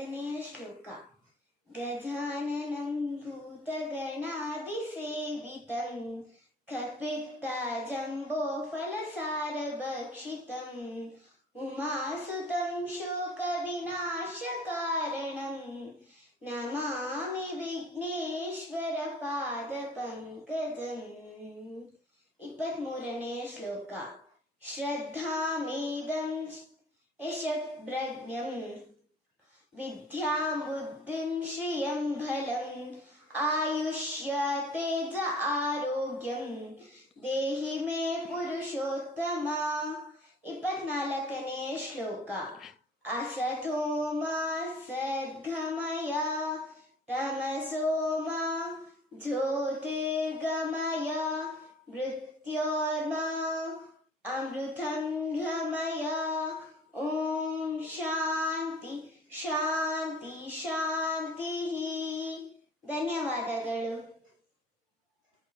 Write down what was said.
ಎರಡನೆಯ ಶ್ಲೋಕ. ಗಜಾನನಂ ಭೂತಗಣಾದಿಸೇವಿತಂ ಕಪಿತ್ತಾಜಂಬೋ ಫಲಸಾರಭಕ್ಷಿತಂ ಉಮಾಸುತಂ ಶೋಕವಿನಾಶಕಾರಣಂ ನಮಾಮಿ ವಿಘ್ನೇಶ್ವರ ಪಾದ ಪಂಕಜಂ. 23ನೇ ಶ್ಲೋಕ. ಶ್ರದ್ಧಾಮೇದಂ ಯಶಪ್ರಜ್ಞಂ ವಿದ್ಯಾಂ ಬುದ್ಧಿಂ ಶ್ರಿಯಂ ಬಲಂ ಆಯುಷ್ಯ ತೇಜ ಆರೋಗ್ಯಂ ದೇಹಿ ಮೇ ಪುರುಷೋತ್ತಮ. 24ನೇ ಶ್ಲೋಕ. ಅಸತೋಮ ಸದ್ಗಮಯ ತಮಸೋಮ ಜ್ಯೋತಿರ್ಗಮಯ ಮೃತ್ಯೋರ್ಮ ಅಮೃತಂ ಗಮಯ. ಓಂ ಶಾಂತಿ ಶಾಂತಿ ಶಾಂತಿ. ಧನ್ಯವಾದಗಳು.